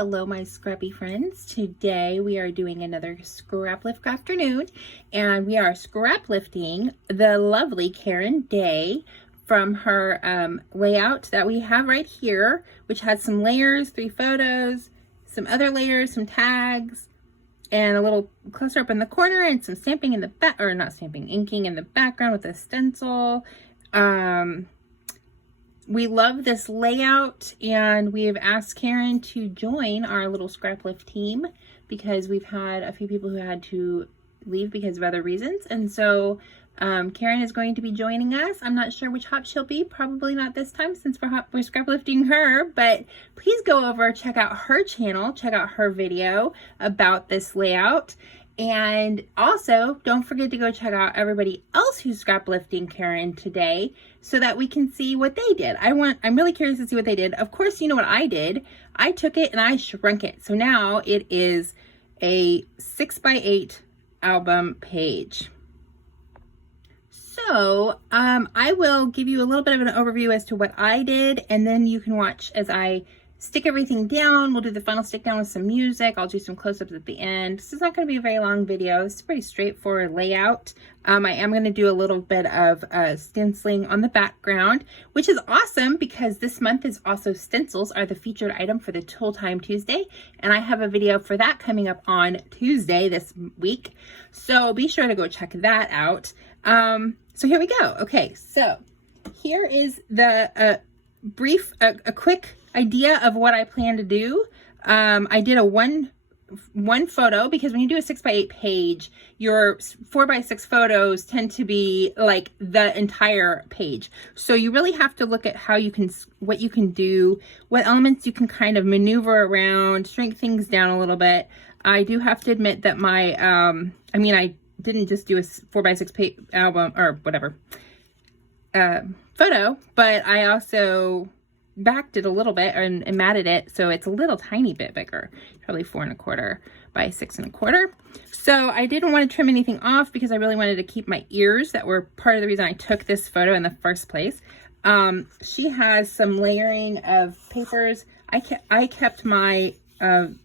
Hello, my scrappy friends. Today we are doing another Scrap-lift Crafternoon, and we are scrap lifting the lovely Karen Day from her layout that we have right here, which has some layers, 3 photos, some other layers, some tags, and a little cluster up in the corner, and some stamping in the back, or not stamping, inking in the background with a stencil. We love this layout, and we have asked Karen to join our little scrap lift team because we've had a few people who had to leave because of other reasons. And so Karen is going to be joining us. I'm not sure which hop she'll be, probably not this time since we're scrap lifting her, but please go over, check out her channel, check out her video about this layout. And also, don't forget to go check out everybody else who's scrap lifting Karen today so that we can see what they did. I'm really curious to see what they did. Of course, you know what I did. I took it and I shrunk it. So now it is a 6x8 album page. So I will give you a little bit of an overview as to what I did, and then you can watch as I stick everything down. We'll do the final stick down with some music. I'll do some close-ups at the end. This is not going to be a very long video. It's a pretty straightforward layout. I am going to do a little bit of stenciling on the background, which is awesome because this month is also stencils are the featured item for the Tool Time Tuesday, and I have a video for that coming up on Tuesday this week. So be sure to go check that out. So here we go. Okay, so here is the a quick idea of what I plan to do. I did a one photo because when you do a 6x8 page, your 4x6 photos tend to be like the entire page. So you really have to look at how you can, what you can do, what elements you can kind of maneuver around, shrink things down a little bit. I do have to admit that my, I didn't just do a 4x6 page album or whatever photo, but I also backed it a little bit and matted it so it's a little tiny bit bigger, probably 4¼ by 6¼ So I didn't want to trim anything off because I really wanted to keep my ears that were part of the reason I took this photo in the first place. She has some layering of papers. I kept my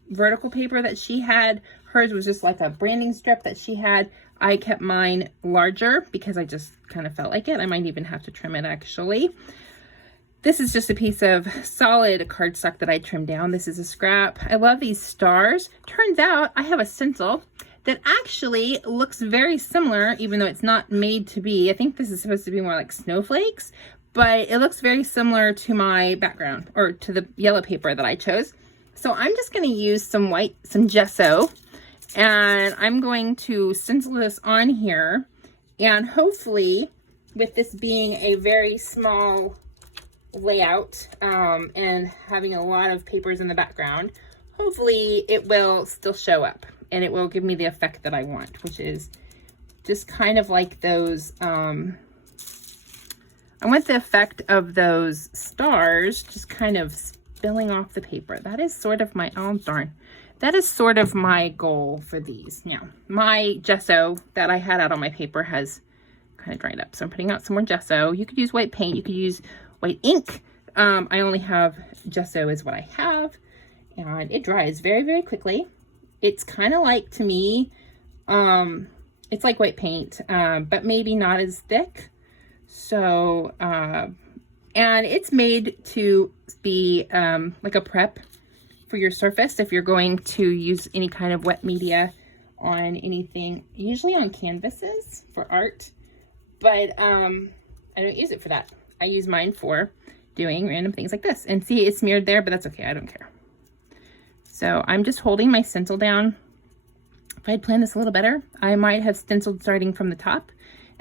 vertical paper that she had. Hers was just like a branding strip that she had. I kept mine larger because I just kind of felt like it. I might even have to trim it actually. This is just a piece of solid cardstock that I trimmed down. This is a scrap. I love these stars. Turns out I have a stencil that actually looks very similar, even though it's not made to be. I think this is supposed to be more like snowflakes, but it looks very similar to my background or to the yellow paper that I chose. So I'm just gonna use some gesso, and I'm going to stencil this on here. And hopefully, with this being a very small layout and having a lot of papers in the background, hopefully it will still show up and it will give me the effect that I want, which is just kind of like those, I want the effect of those stars just kind of spilling off the paper. That is sort of my, oh darn, that is sort of my goal for these. Now, my gesso that I had out on my paper has kind of dried up, so I'm putting out some more gesso. You could use white paint, you could use white ink. I only have gesso is what I have, and it dries very, very quickly. It's kind of like, to me, it's like white paint, but maybe not as thick. So, and it's made to be like a prep for your surface if you're going to use any kind of wet media on anything, usually on canvases for art, but I don't use it for that. I use mine for doing random things like this. And see, it's smeared there, but that's okay. I don't care. So I'm just holding my stencil down. If I'd planned this a little better, I might have stenciled starting from the top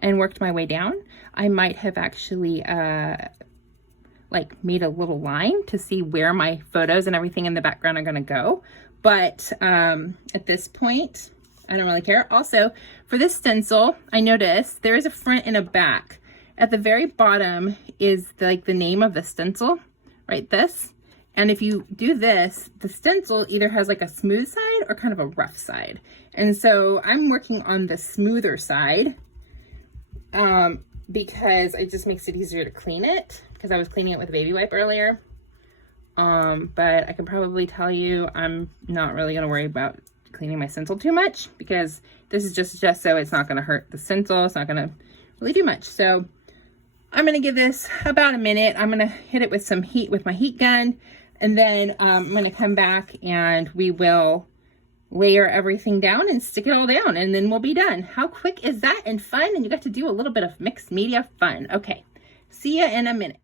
and worked my way down. I might have actually like made a little line to see where my photos and everything in the background are going to go. But at this point, I don't really care. Also, for this stencil, I noticed there is a front and a back. At the very bottom is the name of the stencil, right? This. And if you do this, the stencil either has like a smooth side or kind of a rough side. And so I'm working on the smoother side because it just makes it easier to clean it, because I was cleaning it with a baby wipe earlier. But I can probably tell you I'm not really going to worry about cleaning my stencil too much, because this is just so it's not going to hurt the stencil. It's not going to really do much. So I'm going to give this about a minute. I'm going to hit it with some heat with my heat gun, and then I'm going to come back and we will layer everything down and stick it all down, and then we'll be done. How quick is that and fun? And you got to do a little bit of mixed media fun. Okay, see ya in a minute.